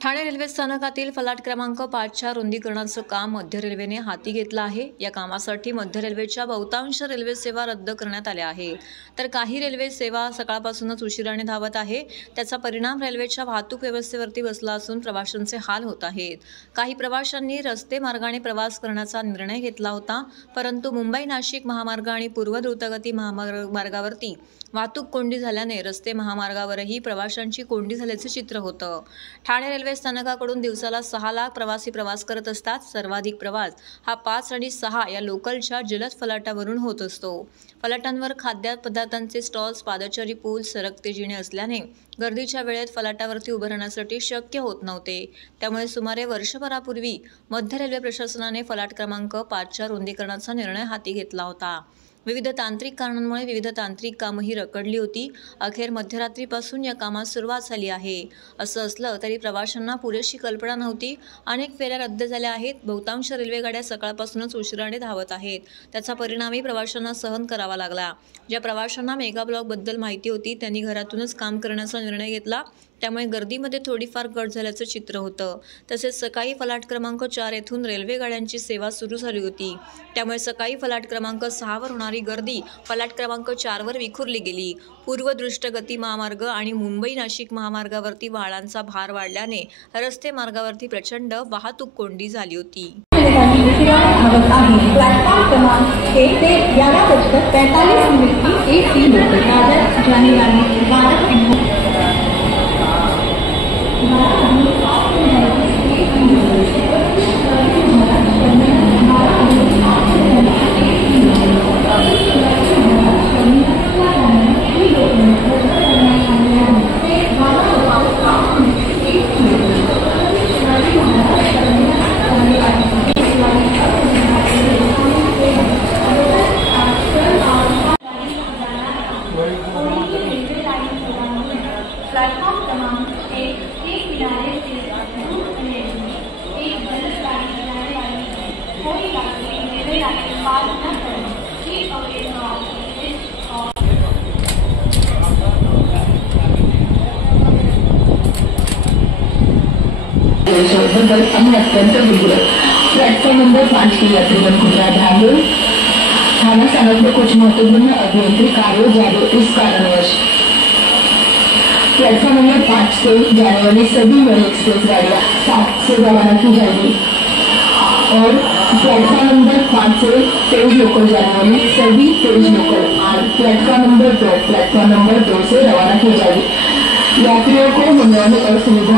Thane railway स्थानकातील फलाट क्रमांक 5च्या रुंदीकरणाचं काम मध्य रेल्वेने हाती घेतलं आहे। या कामासाठी मध्य रेल्वेच्या बहुतांश रेल्वे सेवा रद्द करण्यात आल्या आहेत, तर काही रेल्वे सेवा सकाळपासूनच उशिराने धावत आहे। त्याचा परिणाम रेल्वेच्या वाहतूक व्यवस्थेवरती बसला असून प्रवाशांचे हाल होत आहेत। काही प्रवाशांनी रस्ते मार्गाने प्रवास करण्याचा निर्णय घेतला होता, परंतु मुंबई नाशिक महामार्ग आणि पूर्व द्रुतगती महामार्गावरती वाहतूक कोंडी झाल्याने रस्ते महामार्गावरही प्रवाशांची कोंडी झाल्याचे चित्र होतं। ठाणे रेल्वे स्थानकाकडून दिवसाला 6 लाख प्रवासी प्रवास करत असतात। सर्वाधिक प्रवास हा 5 आणि 6 या लोकलच्या जलद फलाटावरून होत असतो। फलाटांवर खाद्यपदार्थांचे स्टॉल्स, पादचारी पूल सरकते जिने असल्याने गर्दीच्या वेळेत फलाटावरती उभं राहण्यासाठी शक्य होत नव्हते। त्यामुळे सुमारे वर्षभरापूर्वी मध्य रेल्वे प्रशासनाने फलाट क्रमांक 5च्या रुंदीकरणाचा निर्णय हाती घेतला होता। विविध तांत्रिक कारणांमुळे विविध तांत्रिक कामही रखडली होती। अखेर मध्यरात्रीपासून या कामास सुरुवात झाली आहे। असं असलं तरी प्रवाशांना पुरेशी कल्पना नव्हती। अनेक फेऱ्या रद्द झाल्या आहेत। बहुतांश रेल्वेगाड्या सकाळपासूनच उशिराने धावत आहेत। त्याचा परिणामही प्रवाशांना सहन करावा लागला। ज्या प्रवाशांना मेगा ब्लॉकबद्दल माहिती होती त्यांनी घरातूनच काम करण्याचा निर्णय घेतला। त्यामुळे गर्दीमध्ये थोडीफार घट झाल्याचं चित्र होतं। तसेच सकाळी फलाट क्रमांक 4 येथून रेल्वे गाड्यांची सेवा सुरू झाली होती। त्यामुळे सकाळी फलाट क्रमांक 6 वर होणारी गर्दी फलाट क्रमांक 4 वर विखुरली गेली। पूर्व दृष्टगती महामार्ग आणि मुंबई नाशिक महामार्गावरती वाहनांचा भार वाढल्याने रस्ते मार्गावरती प्रचंड वाहतूक कोंडी झाली होती। प्लेटफॉर्म क्रमांक 1 के किनारे से दूर एक जलद गाड़ी जाने वाली है। कोई यात्री रेलवे लाइन पार न करें। कीप अवे फ्रॉम दिस और अत्यंत विघ्न प्लेटफॉर्म नंबर 5 की यात्रीगण कृपया ध्यान दें। थाना स्थानक में कुछ महत्वपूर्ण अभियंत्रिक कार्य जारी इस कारणवश प्लेटफॉर्म नंबर 5 से जाने वाली सभी मेल एक्सप्रेस गाड़ियाँ 7 से रवाना की जाएगी और प्लेटफॉर्म नंबर 5 से तेज लोकल जाने वाली सभी तेज लोकल आज प्लेटफॉर्म नंबर 2 से रवाना की जाएगी। यात्रियों को होने वाली असुविधा